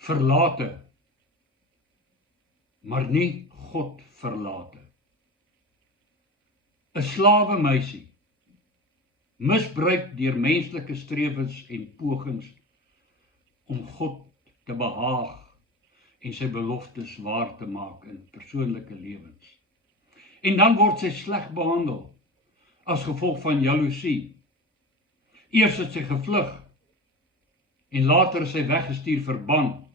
verlate, maar nie God verlate. 'n slawe meisie, misbruik deur menslike strewens en pogings om God te behaag en sy beloftes waar te maak in persoonlike lewens. En dan word sy sleg behandel as gevolg van jaloesie. Eers het sy gevlug en later is sy weggestuur verban,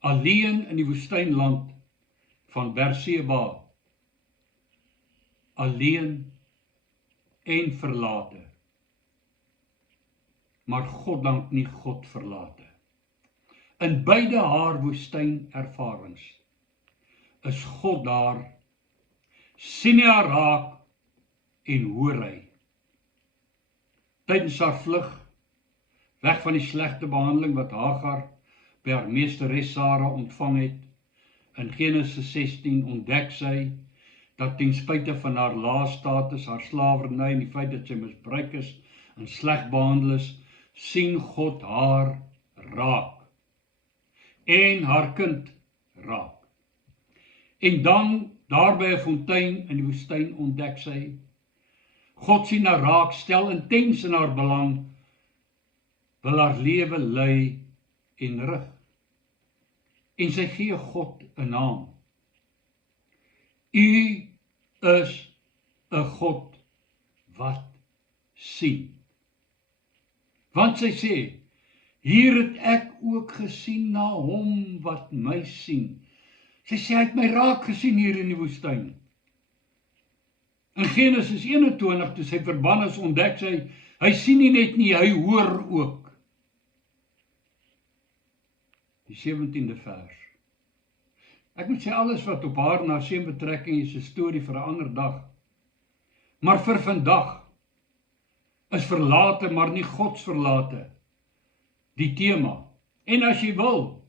alleen in die woestynland van Berseba, alleen en verlate. Maar God dank nie God verlate. In beide haar woestynervarings is God daar, sien hy haar raak en hoor hy. Tydens haar vlug, weg van die slegte behandeling wat Hagar by haar meesteres Sara ontvang het, in Genesis 16 ontdek sy dat ten spyte van haar lae status, haar slawerny en die feit dat sy misbruik is en sleg behandel is, sien God haar raak en haar kind raak. En dan, daar by 'n fontein in die woestyn ontdek sy, God sien haar raak, stel intens in haar belang, wil haar lewe lei en rig. En sy gee God 'n naam. U is 'n God wat sien. Want sy sê, hier het ek ook gesien na hom wat my sien. Sy sê, hy het my raak gesien hier in die woestyn. In Genesis 21, toe sy verban is, ontdek sy, hy sien nie net nie, hy hoor ook. Die 17de vers. Ek moet sê, alles wat op haar na seën betrekking is 'n storie vir 'n ander dag. Maar vir vandag is verlate, maar nie Gods verlate, die tema. En as jy wil,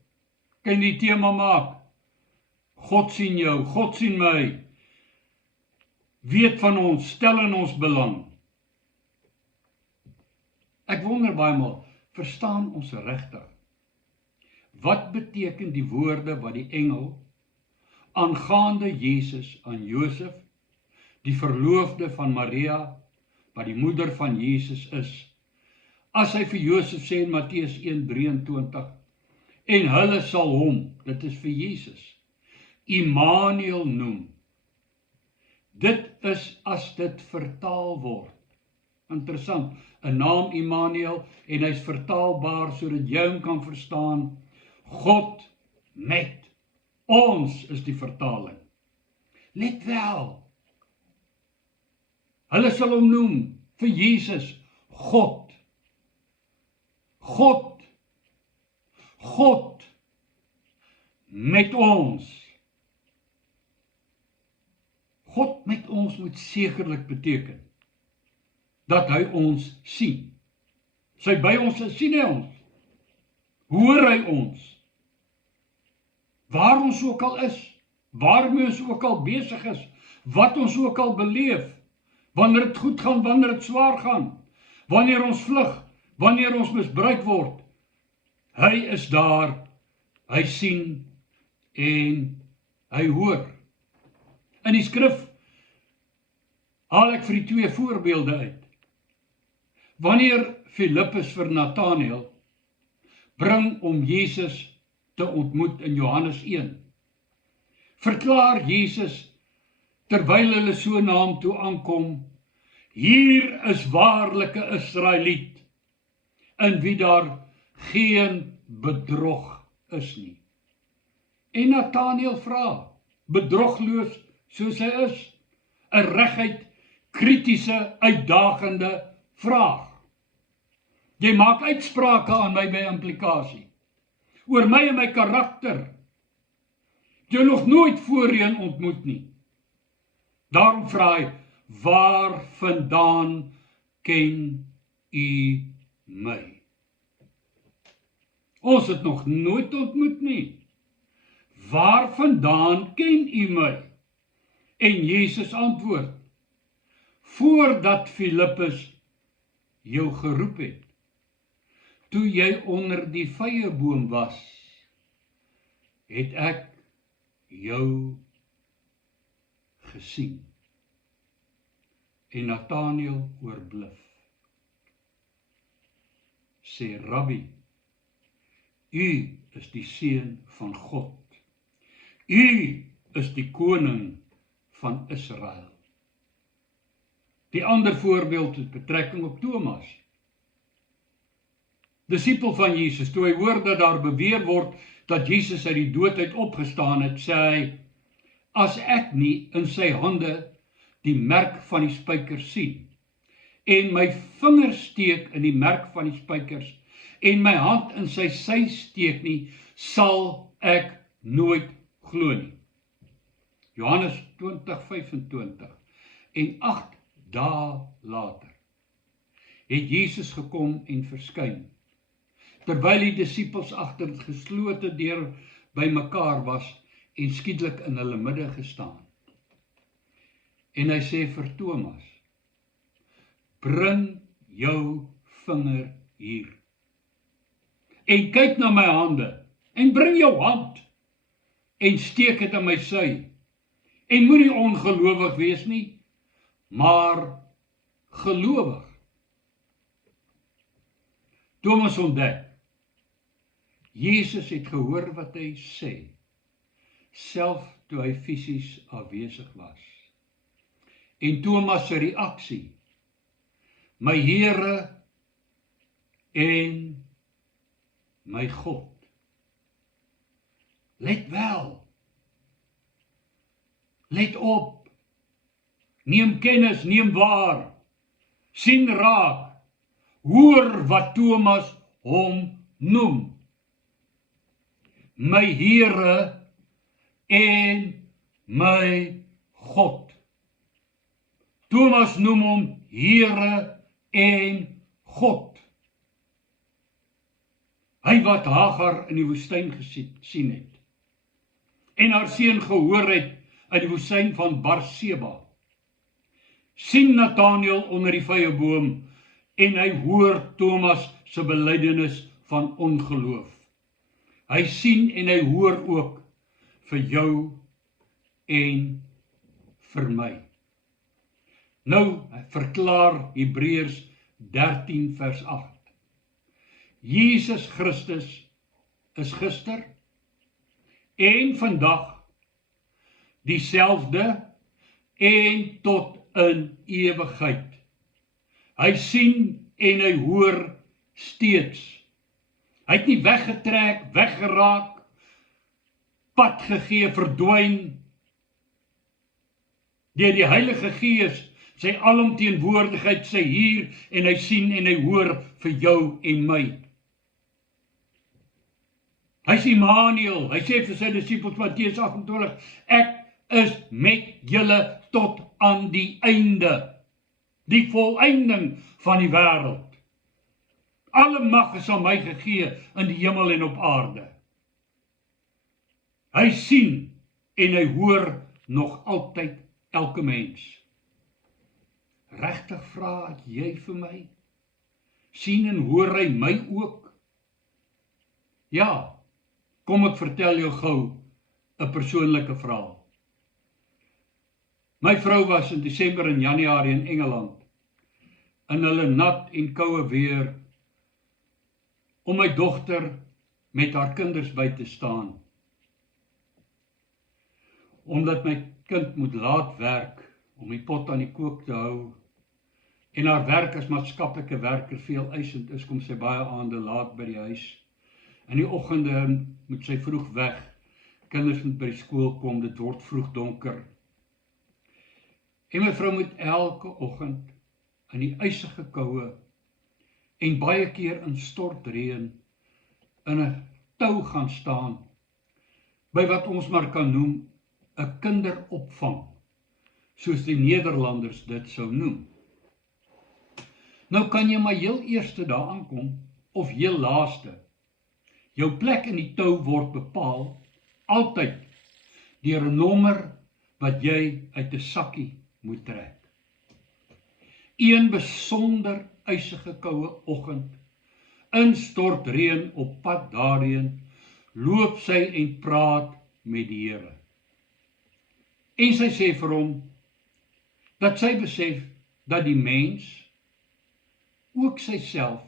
kan jy die tema maak. God sien jou, God sien my, weet van ons, stel in ons belang. Ek wonder baie maal, verstaan ons regtig? Wat beteken die woorde wat die engel aangaande Jesus aan Josef, die verloofde van Maria, wat die moeder van Jesus is, as hy vir Josef sê in Matteus 1:23, en hulle sal hom, dit is vir Jesus, Immanuel noem. Dit is as dit vertaal word. Interessant, 'n naam Immanuel, en hy's vertaalbaar sodat jy hom kan verstaan. God met ons is die vertaling. Let wel, hulle sal hom noem vir Jesus, God. God met ons. God met ons moet sekerlik beteken dat hy ons sien. Sy by ons is, sien hy ons. Hoor hy ons. Waar ons ook al is, waarmee ons ook al besig is, wat ons ook al beleef, wanneer dit goed gaan, wanneer dit swaar gaan, wanneer ons vlug, wanneer ons misbruik word, hy is daar, hy sien en hy hoor. In die skrif haal ek vir die 2 voorbeelde uit. Wanneer Filippus vir Nathanael bring om Jesus te ontmoet in Johannes 1, verklaar Jesus, terwyl hulle so na hom toe aankom, hier is waarlik 'n Israeliet, in wie daar geen bedrog is nie. En Nathanael vra, bedrogloos soos hy is, 'n reguit kritiese, uitdagende vraag. Jy maak uitsprake aan my by implikasie, oor my en my karakter, jy nog nooit voorheen ontmoet nie. Daarom vra hy, waar vandaan ken u my? Ons het nog nooit ontmoet nie. Waar vandaan ken u my? En Jesus antwoord, voordat Filippus jou geroep het, toe jy onder die vyeboom was, het ek jou gesien. En Nathanael oorbluf, sê, Rabbi, u is die seun van God. U is die koning van Israel. Die ander voorbeeld het betrekking op Thomas, disipel van Jesus. Toe hy hoor dat daar beweer word dat Jesus uit die dood uit opgestaan het, sê hy, as ek nie in sy hande die merk van die spykers sien, en my vinger steek in die merk van die spykers, en my hand in sy sy steek nie, sal ek nooit glo nie. Johannes 20:25. En 8 dae later het Jesus gekom en verskyn, terwyl die disippels agter die geslote deur by mekaar was en skielik in hulle midde gestaan. En hy sê vir Thomas, bring jou vinger hier, en kyk na my hande, en bring jou hand, en steek het in my sy, en moenie ongelowig wees nie, maar gelowig. Thomas ontdek, Jesus het gehoor wat hy sê, self toe hy fisies afwesig was. En Thomas se reaksie, my Here en my God. Let wel, let op, neem kennis, neem waar, sien raak, hoor wat Thomas hom noem. My Here en my God. Thomas noem hom Here en God. Hy wat Hagar in die woestyn gesien het, en haar seun gehoor het uit die woestyn van Barseba, sien Nathanael onder die vyeboom, en hy hoor Thomas se belydenis van ongeloof. Hy sien en hy hoor ook vir jou en vir my. Nou verklaar Hebreërs 13 vers 8. Jesus Christus is gister en vandag dieselfde en tot in ewigheid. Hy sien en hy hoor steeds. Hy het nie weggetrek, weggeraak, pad gegee, verdwyn. Deur die Heilige Gees, sy alomteenwoordigheid, sy hier, en hy sien en hy hoor vir jou en my. Hy is Immanuel, hy sê vir sy disippels, Matteus 28, ek is met julle tot aan die einde, die volëinding van die wêreld. Alle mag is aan my gegee in die hemel en op aarde. Hy sien en hy hoor nog altyd elke mens. Regtig vra jy vir my? Sien en hoor hy my ook? Ja, kom ek vertel jou gou 'n persoonlike verhaal. My vrou was in Desember en Januarie in Engeland, in hulle nat en koue weer, om my dogter met haar kinders by te staan. Omdat my kind moet laat werk, om die pot aan die kook te hou, en haar werk as maatskaplike werker veel eisend is, kom sy baie aande laat by die huis. In die oggende moet sy vroeg weg, kinders moet by die skool kom, dit word vroeg donker. En my vrou moet elke oggend in die ysige koue en baie keer in stortreën in 'n tou gaan staan, by wat ons maar kan noem 'n kinderopvang, soos die Nederlanders dit sou noem. Nou kan jy maar heel eerste daar aankom, of heel laaste. Jou plek in die tou word bepaal, altyd, deur 'n nommer wat jy uit 'n sakkie moet trek. Een besonder ysige koue oggend, in stortreën op pad daarheen, loop sy en praat met die Here. En sy sê vir hom, dat sy besef, dat die mens, ook syself,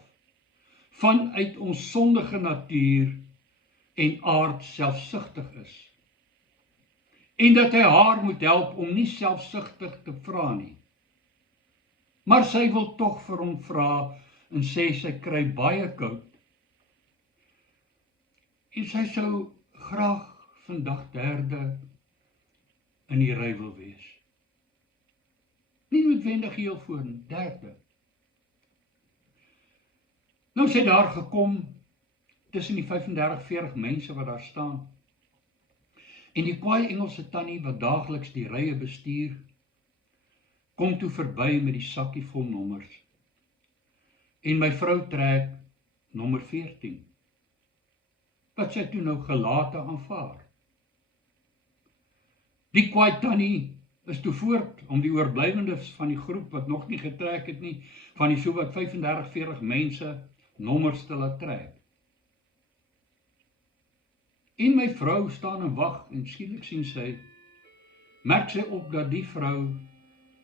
vanuit ons sondige natuur en aard selfsugtig is. En dat hy haar moet help om nie selfsugtig te vra nie. Maar sy wil tog vir hom vra en sê sy kry baie koud. En sy sou graag vandag derde in die ry wil wees. Nie noodwendig heel voor, derde. Nou sy daar gekom, tussen die 35-40 mense wat daar staan, en die kwaai Engelse tannie wat daagliks die rye bestuur, kom toe verby met die sakkie vol nommers. En my vrou trek nommer 14, wat sy toe nou gelate aanvaar. Die kwaai tannie is toe voort om die oorblywendes van die groep wat nog nie getrek het nie, van die sowat 35-40 mense nommers te laat trek. En my vrou staan en wag en skielik sien sy, merk sy op dat die vrou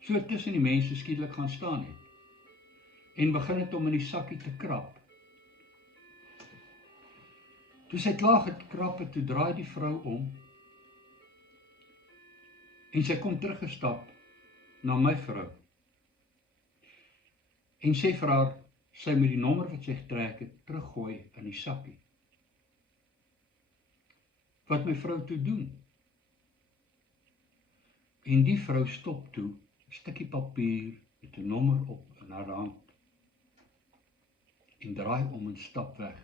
so tussen die mense skielik gaan staan het en begin het om in die sakkie te krap. Toe sy klaar gekrap het, toe draai die vrou om en sy kom teruggestap na my vrou en sê vir haar, sy met die nommer wat sy getrek het, teruggooi in die sakkie. Wat my vrou toe doen. En die vrou stop toe, 'n stukkie papier met 'n nommer op in haar hand en draai om en stap weg.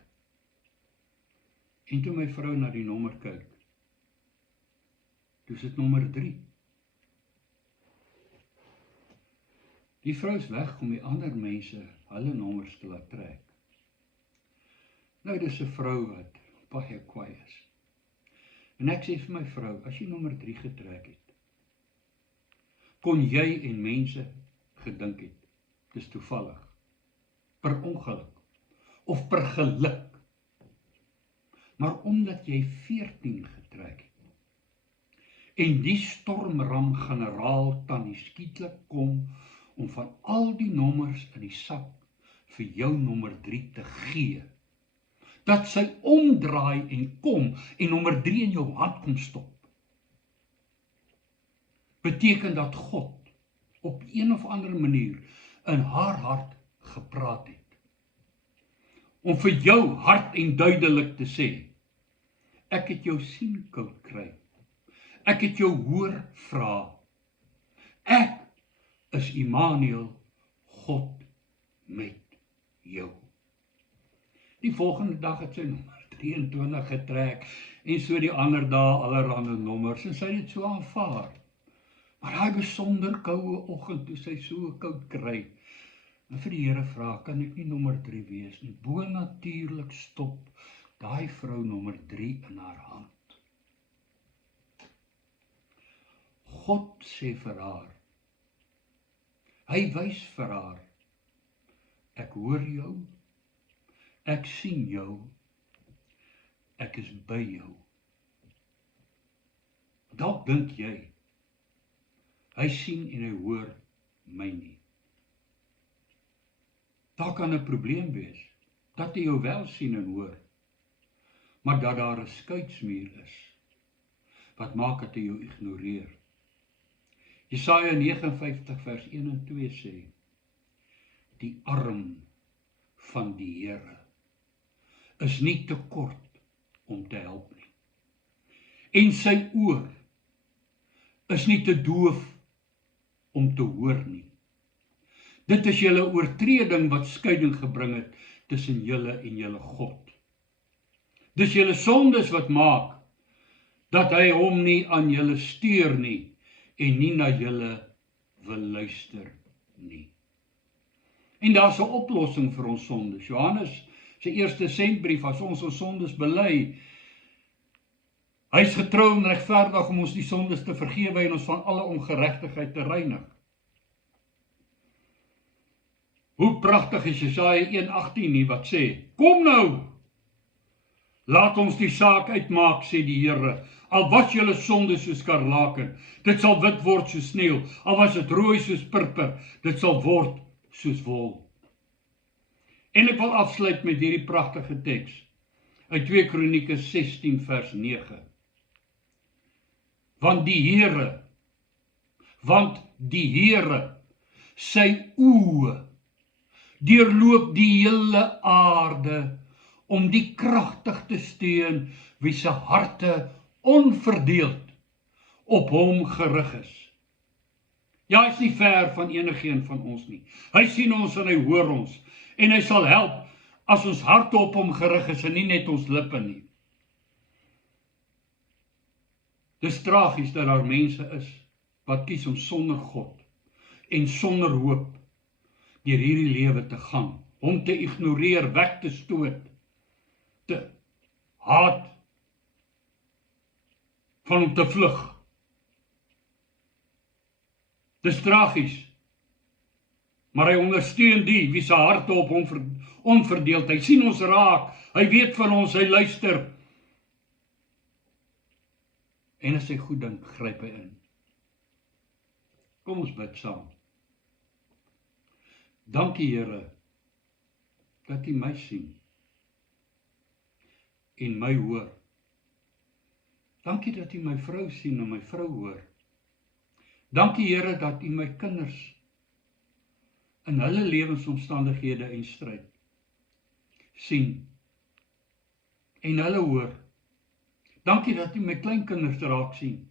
En toe my vrou na die nommer kyk, toe is dit nommer 3. Die vrou is weg om die ander mense hulle nommers te laat trek. Nou, dis 'n vrou wat baie kwaai is. En ek sê vir my vrou, as jy nommer 3 getrek het, kon jy en mense gedink het, dis toevallig, per ongeluk, of per geluk, maar omdat jy 14 getrek het, en die stormram generaal tannie skietlik kom, om van al die nommers in die sak vir jou nommer 3 te gee, dat sy omdraai en kom en nommer 3 in jou hand kom stop, beteken dat God op een of ander manier in haar hart gepraat het, om vir jou hard en duidelik te sê, ek het jou sien koud kry, ek het jou hoor vra, ek is Immanuel, God met jou. Die volgende dag het sy nommer 23 getrek, en so die ander dae allerhande nommers, en sy het dit so aanvaar. Maar daai besonder koue oggend, toe sy so koud kry, en vir die Here vra, kan ek nie nommer 3 wees nie? Bonatuurlik stop daai vrou nommer 3 in haar hand. God sê vir haar, hy wys vir haar, ek hoor jou, ek sien jou, ek is by jou. Dalk dink jy, hy sien en hy hoor my nie. Daar kan 'n probleem wees, dat hy jou wel sien en hoor, maar dat daar 'n skeidsmuur is, wat maak dat hy jou ignoreer. Jesaja 59 vers 1 en 2 sê, die arm van die Here is nie te kort om te help nie, en sy oor is nie te doof om te hoor nie. Dit is julle oortreding wat skeiding gebring het tussen julle en julle God. Dis julle sondes wat maak dat hy hom nie aan julle steur nie en nie na julle wil luister nie. En daar's 'n oplossing vir ons sondes. Johannes sy eerste sendbrief, as ons sondes bely, hy is getrou en regverdig om ons die sondes te vergewe en ons van alle ongeregtigheid te reinig. Hoe pragtig is Jesaja 1:18 nie, wat sê, kom nou, Laat ons die saak uitmaak, sê die Here. Al was julle sonde soos skarlaken, dit sal wit word soos sneeu. Al was dit rooi soos purper, dit sal word soos wol. En ek wil afsluit met hierdie pragtige teks uit 2 Kronieke 16 vers 9. Want die Here, sy oë deurloop die hele aarde om die kragtig te steun wie se harte onverdeeld op hom gerig is. Ja, hy is nie ver van enigeen van ons nie. Hy sien ons en hy hoor ons en hy sal help as ons harte op hom gerig is en nie net ons lippe nie. Dis tragies dat daar mense is wat kies om sonder God en sonder hoop deur hierdie lewe te gaan, hom te ignoreer, weg te stoot, te haat, van hom te vlug. Dis tragies, maar hy ondersteun die wie se harte op hom onverdeeld. Hy sien ons raak, hy weet van ons, hy luister. En as hy goed dink, gryp hy in. Kom ons bid saam. Dankie Here, dat U my sien en my hoor. Dankie dat U my vrou sien en my vrou hoor. Dankie Here dat U my kinders in hulle lewensomstandighede en stryd sien en hulle hoor. Dankie dat U my kleinkinders raak sien,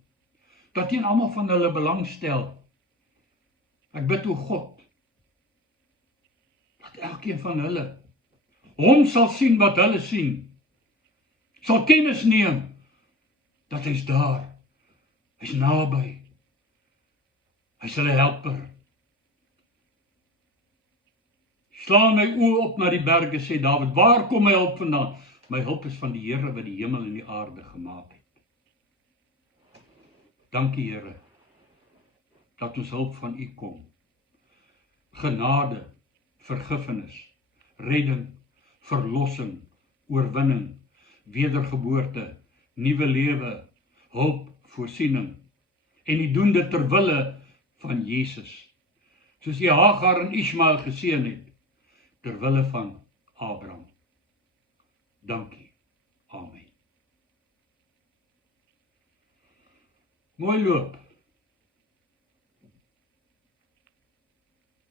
dat U in almal van hulle belang stel. Ek bid o God, dat elkeen van hulle hom sal sien wat hulle sien, sal kennis neem dat hy's daar, hy's naby, hy's hulle helper. Slaan my oë op na die berge, sê Dawid, waar kom my hulp vandaan? My hulp is van die Here wat die hemel en die aarde gemaak het. Dankie Here, dat ons hulp van U kom. Genade, vergifnis, redding, verlossing, oorwinning, wedergeboorte, nuwe lewe, hulp, voorsiening. En U doen dit ter wille van Jesus. Soos U Hagar en Ismael geseën het, ter wille van Abraham. Dankie. Amen. Mooi loop.